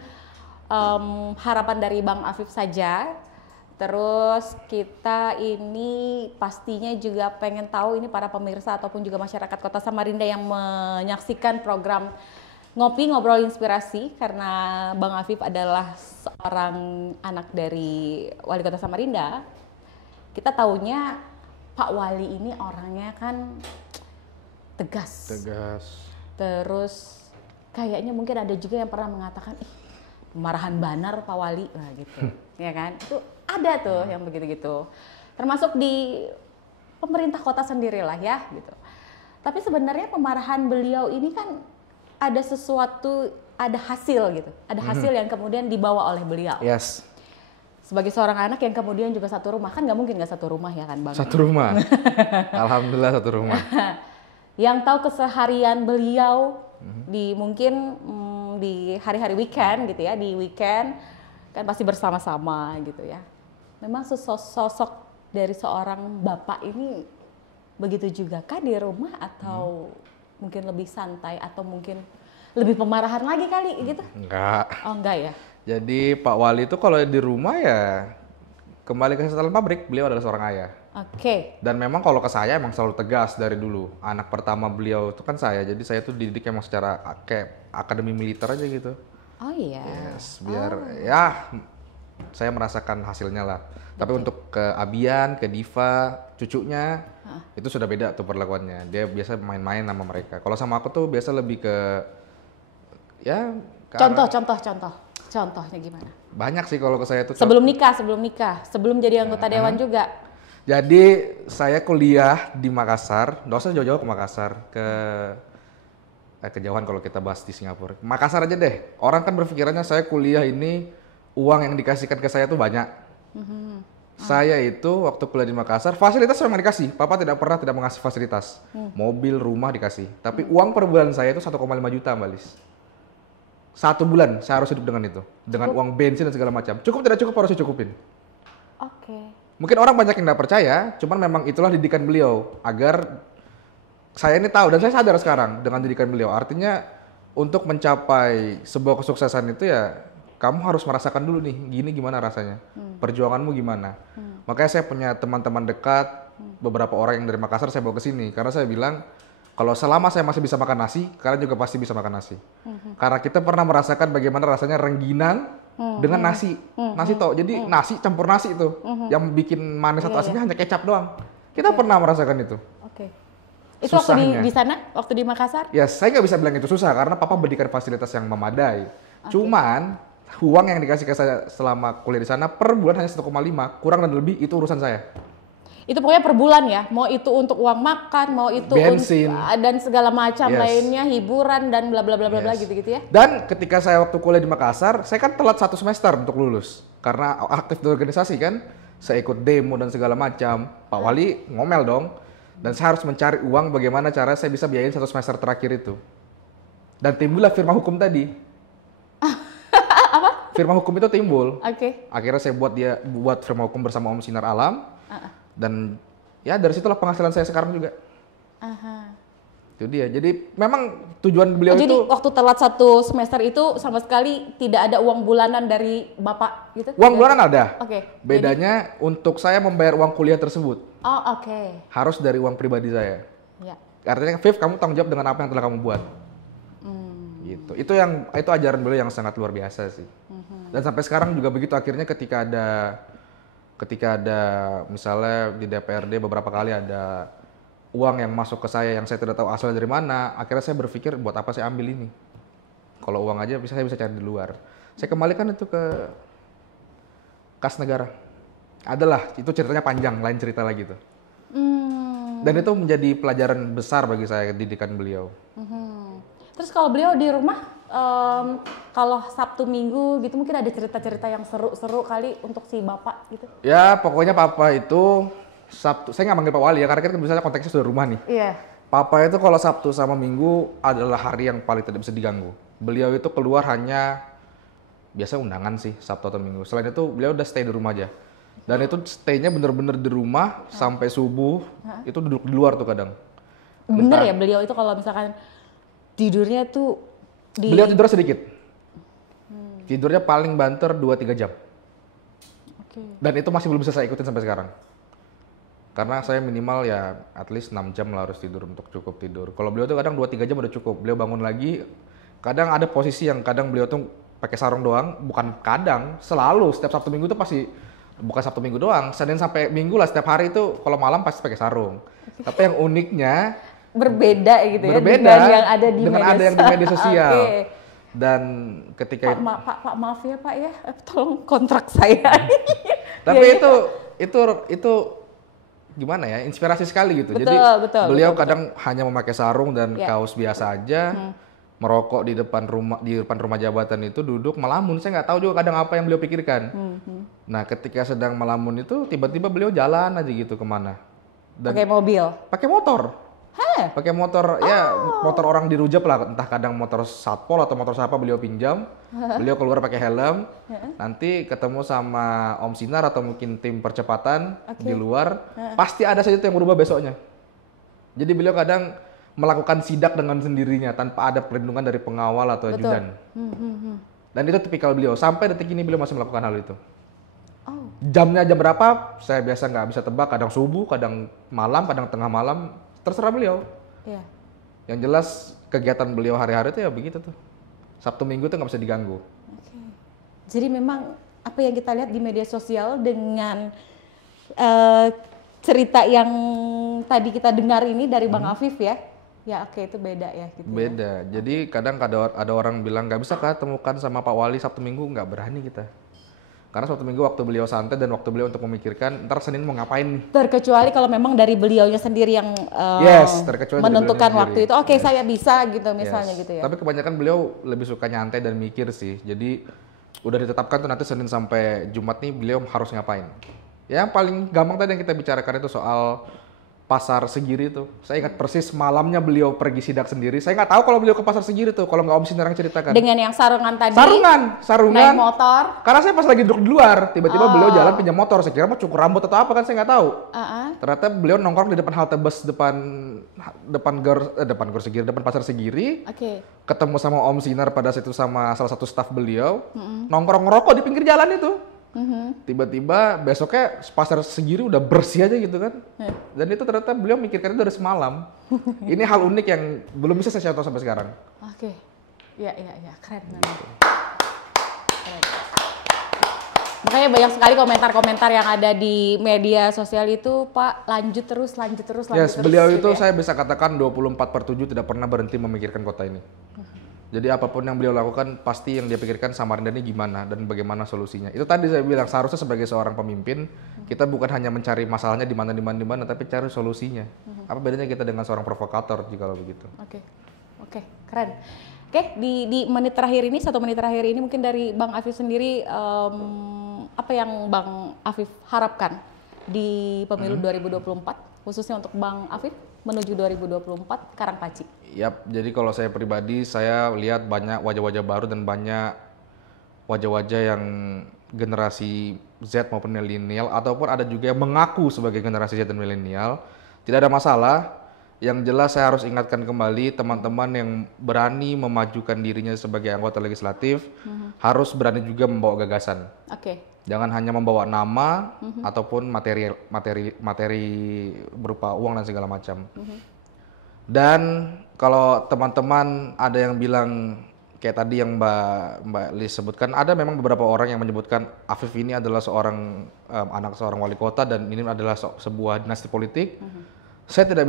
harapan dari Bang Afif saja. Terus kita ini pastinya juga pengen tahu ini para pemirsa ataupun juga masyarakat Kota Samarinda yang menyaksikan program Ngobrol Inspirasi, karena Bang Afif adalah seorang anak dari Wali Kota Samarinda. Kita taunya Pak Wali ini orangnya kan tegas. Terus kayaknya mungkin ada juga yang pernah mengatakan marahan banar Pak Wali, nah gitu. Ya kan? Itu ada tuh yang begitu-gitu. Termasuk di pemerintah kota sendiri lah ya gitu. Tapi sebenarnya pemarahan beliau ini kan ada sesuatu, ada hasil gitu. Ada hasil yang kemudian dibawa oleh beliau. Yes. Sebagai seorang anak yang kemudian juga satu rumah, kan nggak mungkin nggak satu rumah ya kan Bang? Satu rumah. Alhamdulillah satu rumah. Yang tahu keseharian beliau di mungkin di hari-hari weekend gitu ya, di weekend kan pasti bersama-sama gitu ya. Memang sosok dari seorang bapak ini begitu juga kah di rumah, atau mungkin lebih santai, atau mungkin lebih pemarahan lagi kali gitu? Enggak. Oh enggak ya? Jadi Pak Wali itu kalau di rumah ya kembali ke setelan pabrik, beliau adalah seorang ayah. Oke. Dan memang kalau ke saya emang selalu tegas dari dulu. Anak pertama beliau itu kan saya, jadi saya tuh dididik emang secara kayak akademi militer aja gitu. Oh iya. Yes, biar ya saya merasakan hasilnya lah. Tapi untuk ke Abian, ke Diva, cucunya itu sudah beda tuh perlakuannya. Dia biasa main-main sama mereka. Kalau sama aku tuh biasa lebih ke ya ke Contohnya gimana? banyak sih kalau ke saya tuh. Sebelum nikah, sebelum jadi anggota dewan juga. Jadi saya kuliah di Makassar, nggak usah jauh-jauh ke Makassar, kejauhan kalau kita bahas di Singapura. Makassar aja deh. Orang kan berpikirannya saya kuliah ini uang yang dikasihkan ke saya tuh banyak. Saya itu waktu kuliah di Makassar, fasilitas memang dikasih. Papa tidak pernah tidak mengasih fasilitas. Mobil, rumah dikasih. Tapi uang per bulan saya itu 1,5 juta, Mbak Lis. 1 bulan saya harus hidup dengan itu. Dengan uang bensin dan segala macam. Cukup tidak cukup harus dicukupin. Oke. Mungkin orang banyak yang tidak percaya, cuman memang itulah didikan beliau. Agar saya ini tahu, dan saya sadar sekarang dengan didikan beliau. Artinya untuk mencapai sebuah kesuksesan itu ya kamu harus merasakan dulu nih, gini gimana rasanya, perjuanganmu gimana. Makanya saya punya teman-teman dekat, beberapa orang yang dari Makassar saya bawa ke sini, karena saya bilang kalau selama saya masih bisa makan nasi, kalian juga pasti bisa makan nasi. Karena kita pernah merasakan bagaimana rasanya rengginang dengan nasi, nasi toh. Jadi nasi campur nasi itu, yang bikin manis atau asinnya hanya kecap doang. Kita pernah merasakan itu. Oke. Itu waktu Susahnya. di sana, waktu di Makassar? Ya saya nggak bisa bilang itu susah karena papa berikan fasilitas yang memadai. Cuman uang yang dikasih ke saya selama kuliah di sana per bulan hanya 1,5, kurang dan lebih itu urusan saya. Itu pokoknya per bulan ya, mau itu untuk uang makan, mau itu Bensin. dan segala macam Yes. lainnya, hiburan dan bla bla bla bla bla Yes. gitu-gitu ya. Dan ketika saya waktu kuliah di Makassar, saya kan telat 1 semester untuk lulus karena aktif di organisasi kan. Saya ikut demo dan segala macam. Pak Wali ngomel dong. Dan saya harus mencari uang bagaimana cara saya bisa biayain 1 semester terakhir itu. Dan timbullah firma hukum tadi. Apa? Firma hukum itu timbul. Oke. Akhirnya saya buat firma hukum bersama Om Sinar Alam. Dan ya dari situlah penghasilan saya sekarang juga. Aha. Itu dia. Jadi memang tujuan beliau Jadi itu waktu telat 1 semester itu sama sekali tidak ada uang bulanan dari Bapak gitu? uang bulanan ada. Oke. Bedanya untuk saya membayar uang kuliah tersebut Oh, oke. harus dari uang pribadi saya. Ya. Artinya, Viv, kamu tanggung jawab dengan apa yang telah kamu buat. Gitu. Itu ajaran beliau yang sangat luar biasa sih. Dan sampai sekarang juga begitu. Akhirnya ketika ada misalnya di DPRD beberapa kali ada uang yang masuk ke saya yang saya tidak tahu asalnya dari mana, akhirnya saya berpikir buat apa saya ambil ini. Kalau uang aja saya bisa cari di luar. Saya kembalikan itu ke kas negara. Adalah, itu ceritanya panjang, lain cerita lagi tuh. Dan itu menjadi pelajaran besar bagi saya didikan beliau. Terus kalau beliau di rumah, kalau Sabtu Minggu gitu mungkin ada cerita-cerita yang seru-seru kali untuk si Bapak gitu? Ya pokoknya papa itu Sabtu, saya nggak manggil Pak Wali ya karena kan misalnya konteksnya sudah rumah nih. Iya. Papa itu kalau Sabtu sama Minggu adalah hari yang paling tidak bisa diganggu. Beliau itu keluar hanya biasa undangan sih Sabtu atau Minggu. Selain itu beliau udah stay di rumah aja. Dan itu stay-nya bener-bener di rumah sampai subuh. Itu duduk di luar tuh kadang. Bener ya beliau itu kalau misalkan tidurnya tuh di... Beliau tidurnya sedikit. Tidurnya paling banter 2-3 jam. Oke. Dan itu masih belum bisa saya ikutin sampai sekarang. Karena saya minimal ya at least 6 jam lah harus tidur untuk cukup tidur. Kalau beliau tuh kadang 2-3 jam udah cukup. Beliau bangun lagi, kadang ada posisi yang kadang beliau tuh pakai sarung doang, bukan kadang, selalu setiap Sabtu Minggu tuh pasti, bukan Sabtu Minggu doang, Senin sampai Minggu lah setiap hari itu kalau malam pasti pakai sarung. Tapi yang uniknya berbeda gitu ya berbeda dengan yang ada di dengan media, ada yang di media sosial. Oke. Dan ketika Pak maaf ya Pak ya, tolong kontrak saya. tapi Ya, itu gimana ya, inspirasi sekali gitu. Betul, Jadi betul, beliau betul, kadang hanya memakai sarung dan Ya. kaos biasa aja, merokok di depan rumah jabatan itu duduk melamun. Saya nggak tahu juga kadang apa yang beliau pikirkan. Nah ketika sedang melamun itu tiba-tiba beliau jalan aja gitu kemana. Dan pakai mobil. pakai motor. Pakai motor, ya motor orang dirujak lah, entah kadang motor satpol atau motor siapa beliau pinjam. Beliau keluar pakai helm, nanti ketemu sama Om Sinar atau mungkin tim percepatan di luar, pasti ada saja tuh yang berubah besoknya. Jadi beliau kadang melakukan sidak dengan sendirinya tanpa ada perlindungan dari pengawal atau ajudan. Dan itu tipikal beliau, sampai detik ini beliau masih melakukan hal itu. Jamnya jam berapa, saya biasa nggak bisa tebak, kadang subuh, kadang malam, kadang tengah malam, terserah beliau. Iya. Yang jelas kegiatan beliau hari-hari itu ya begitu tuh. Sabtu Minggu tuh nggak bisa diganggu. Oke. Jadi memang apa yang kita lihat di media sosial dengan cerita yang tadi kita dengar ini dari Bang Afif ya. Ya oke itu beda ya gitu. Beda. Jadi kadang ada orang bilang nggak bisa kah temukan sama Pak Wali Sabtu Minggu, nggak berani kita. Karena Sabtu Minggu waktu beliau santai dan waktu beliau untuk memikirkan ntar Senin mau ngapain nih. Terkecuali kalau memang dari beliaunya sendiri yang terkecuali dari menentukan beliaunya waktu sendiri. itu. Oke, saya bisa gitu misalnya gitu ya. Tapi kebanyakan beliau lebih suka nyantai dan mikir sih. Jadi udah ditetapkan tuh nanti Senin sampai Jumat nih beliau harus ngapain. Ya yang paling gampang tadi yang kita bicarakan itu soal Pasar Segiri tuh. Saya ingat persis malamnya beliau pergi sidak sendiri. Saya nggak tahu kalau beliau ke Pasar Segiri tuh, kalau nggak Om Sinar yang ceritakan. Dengan yang sarungan tadi. Sarungan. Naik motor. Karena saya pas lagi duduk di luar, tiba-tiba beliau jalan pinjam motor. Saya kira mau cukur rambut atau apa kan saya nggak tahu. Ternyata beliau nongkrong di depan halte bus depan Gor Segiri, depan Pasar Segiri. Oke. Ketemu sama Om Sinar pada situ sama salah satu staf beliau. Nongkrong ngerokok di pinggir jalan itu. Tiba-tiba besoknya Pasar Segiri udah bersih aja gitu kan. Dan itu ternyata beliau mikirkan itu dari semalam. Ini hal unik yang belum bisa saya contoh sampai sekarang. Oke. Ya keren banget. Keren. Oke, Makanya banyak sekali komentar-komentar yang ada di media sosial itu, Pak, lanjut terus, lanjut terus, lanjut Yes, terus. beliau gitu itu ya. saya bisa katakan 24/7 tidak pernah berhenti memikirkan kota ini. Jadi apapun yang beliau lakukan pasti yang dia pikirkan Samarinda ini gimana dan bagaimana solusinya. Itu tadi saya bilang seharusnya sebagai seorang pemimpin kita bukan hanya mencari masalahnya di mana, tapi cari solusinya. Apa bedanya kita dengan seorang provokator jika begitu? Oke, keren. Oke, di menit terakhir ini, 1 menit terakhir ini mungkin dari Bang Afif sendiri, apa yang Bang Afif harapkan di pemilu 2024, khususnya untuk Bang Afif menuju 2024 Karangpaci? Yap, jadi kalau saya pribadi, saya lihat banyak wajah-wajah baru dan banyak wajah-wajah yang generasi Z maupun milenial, ataupun ada juga yang mengaku sebagai generasi Z dan milenial. Tidak ada masalah, yang jelas saya harus ingatkan kembali teman-teman yang berani memajukan dirinya sebagai anggota legislatif, harus berani juga membawa gagasan. Oke. Jangan hanya membawa nama ataupun materi berupa uang dan segala macam. Dan kalau teman-teman ada yang bilang kayak tadi yang Mbak Lis sebutkan, ada memang beberapa orang yang menyebutkan Afif ini adalah seorang anak seorang wali kota dan ini adalah sebuah dinasti politik. Saya tidak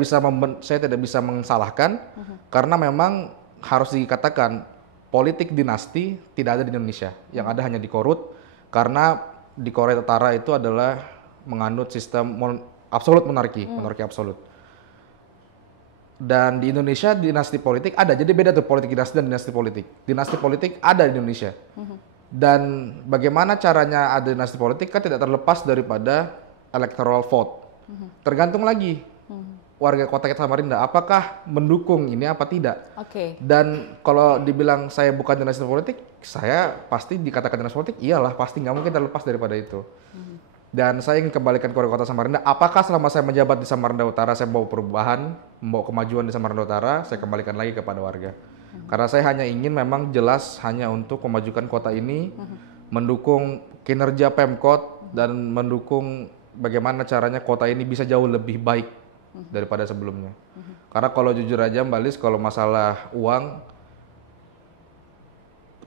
bisa mensalahkan karena memang harus dikatakan politik dinasti tidak ada di Indonesia. Yang ada hanya di Korut, karena di Korea Utara itu adalah menganut sistem absolut monarki absolut. Dan di Indonesia dinasti politik ada, jadi beda tuh politik dinasti dan dinasti politik. Dinasti politik ada di Indonesia. Dan bagaimana caranya ada dinasti politik kan tidak terlepas daripada electoral vote. Tergantung lagi warga kota Samarinda apakah mendukung ini apa tidak. Oke. Dan kalau dibilang saya bukan dinasti politik, saya pasti dikatakan dinasti politik, iyalah pasti nggak mungkin terlepas daripada itu. Dan saya ingin kembalikan ke kota Samarinda, apakah selama saya menjabat di Samarinda Utara saya membawa perubahan, membawa kemajuan di Samarinda Utara, saya kembalikan lagi kepada warga. Karena saya hanya ingin memang jelas hanya untuk memajukan kota ini, mendukung kinerja Pemkot dan mendukung bagaimana caranya kota ini bisa jauh lebih baik daripada sebelumnya. Karena kalau jujur aja Mbak Lis, kalau masalah uang,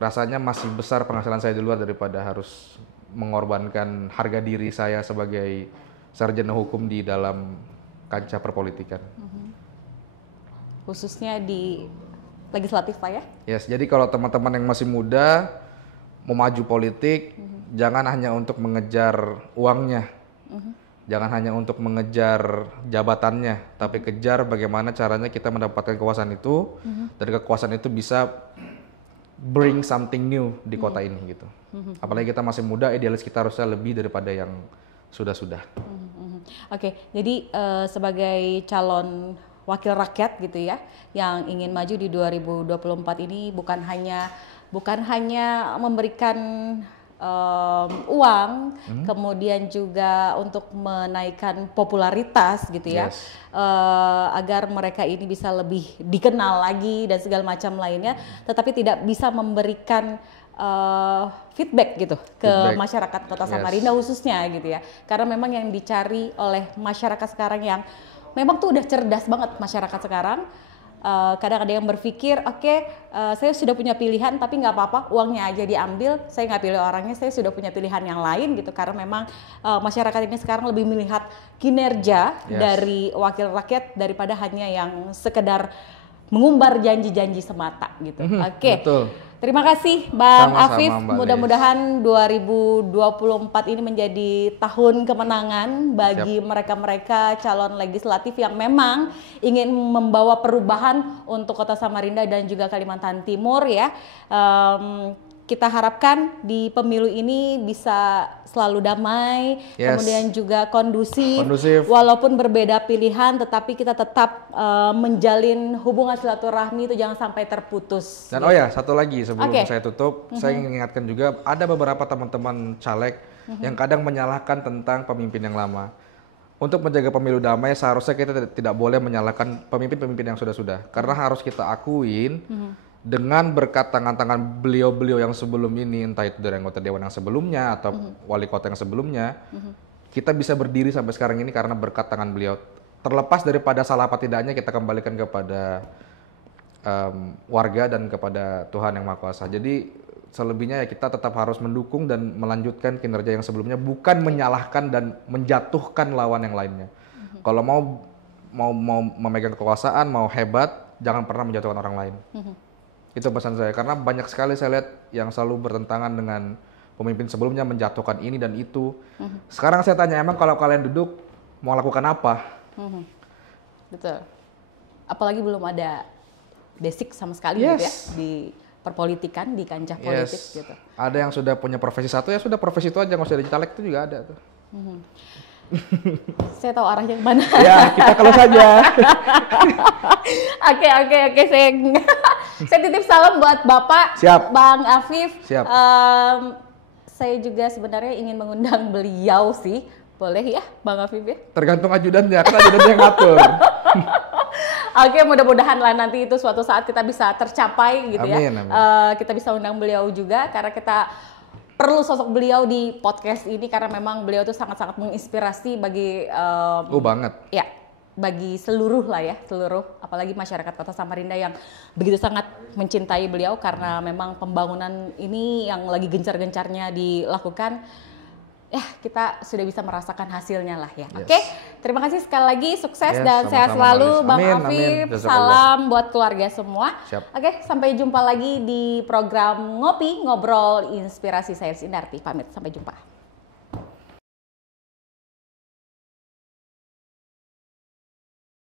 rasanya masih besar penghasilan saya di luar daripada harus mengorbankan harga diri saya sebagai sarjana hukum di dalam kancah perpolitikan. Khususnya di legislatif, Pak ya? Yes, jadi kalau teman-teman yang masih muda mau maju politik, jangan hanya untuk mengejar uangnya, jangan hanya untuk mengejar jabatannya, tapi kejar bagaimana caranya kita mendapatkan kekuasaan itu, dan kekuasaan itu bisa bring something new di kota ini gitu. Apalagi kita masih muda, idealis kita harusnya lebih daripada yang sudah-sudah. Oke, jadi sebagai calon wakil rakyat gitu ya, yang ingin maju di 2024 ini bukan hanya memberikan uang, kemudian juga untuk menaikkan popularitas gitu ya, agar mereka ini bisa lebih dikenal lagi dan segala macam lainnya, tetapi tidak bisa memberikan feedback gitu ke masyarakat Kota Samarinda khususnya gitu ya, karena memang yang dicari oleh masyarakat sekarang yang memang tuh udah cerdas banget masyarakat sekarang. Kadang ada yang berpikir, oke, saya sudah punya pilihan tapi nggak apa-apa, uangnya aja diambil, saya nggak pilih orangnya, saya sudah punya pilihan yang lain gitu, karena memang masyarakat ini sekarang lebih melihat kinerja dari wakil rakyat daripada hanya yang sekedar mengumbar janji-janji semata gitu. Oke. Terima kasih Bang Afif, mudah-mudahan 2024 ini menjadi tahun kemenangan bagi mereka-mereka calon legislatif yang memang ingin membawa perubahan untuk Kota Samarinda dan juga Kalimantan Timur ya. Kita harapkan di pemilu ini bisa selalu damai, kemudian juga kondusif, walaupun berbeda pilihan, tetapi kita tetap menjalin hubungan silaturahmi itu jangan sampai terputus. Dan satu lagi sebelum saya tutup, saya ingin mengingatkan juga ada beberapa teman-teman caleg yang kadang menyalahkan tentang pemimpin yang lama. Untuk menjaga pemilu damai seharusnya kita tidak boleh menyalahkan pemimpin-pemimpin yang sudah-sudah, karena harus kita akuin dengan berkat tangan-tangan beliau-beliau yang sebelum ini, entah itu dari anggota dewan yang sebelumnya atau wali kota yang sebelumnya, kita bisa berdiri sampai sekarang ini karena berkat tangan beliau. Terlepas daripada salah apa tidaknya, kita kembalikan kepada warga dan kepada Tuhan Yang Maha Kuasa. Jadi selebihnya ya kita tetap harus mendukung dan melanjutkan kinerja yang sebelumnya, bukan menyalahkan dan menjatuhkan lawan yang lainnya. Kalau mau memegang kekuasaan, mau hebat, jangan pernah menjatuhkan orang lain. Itu pesan saya, karena banyak sekali saya lihat yang selalu bertentangan dengan pemimpin sebelumnya, menjatuhkan ini dan itu. Sekarang saya tanya, emang kalau kalian duduk mau lakukan apa? Betul. Apalagi belum ada basic sama sekali gitu ya di perpolitikan, di kancah politik gitu. Ada yang sudah punya profesi satu, ya sudah profesi itu aja, nggak usah jadi caleg, itu juga ada tuh. Saya tahu arahnya kemana. Ya, kita kalau saja. Oke. Saya titip salam buat Bapak, Siap. Bang Afif. Siap. Saya juga sebenarnya ingin mengundang beliau sih. Boleh ya, Bang Afif ya? Tergantung ajudannya, kan ajudannya yang ngatur. Oke, mudah-mudahan lah nanti itu suatu saat kita bisa tercapai gitu ya. Amin. Kita bisa undang beliau juga karena kita perlu sosok beliau di podcast ini karena memang beliau itu sangat-sangat menginspirasi bagi Banget. ya, bagi seluruh apalagi masyarakat Kota Samarinda yang begitu sangat mencintai beliau karena memang pembangunan ini yang lagi gencar-gencarnya dilakukan. Ya, kita sudah bisa merasakan hasilnya lah ya. Oke, terima kasih sekali lagi, sukses dan sehat selalu Bang Afif. Salam buat keluarga semua. Siap. Oke, sampai jumpa lagi di program Ngopi Ngobrol Inspirasi. Saya Indarti, pamit, sampai jumpa.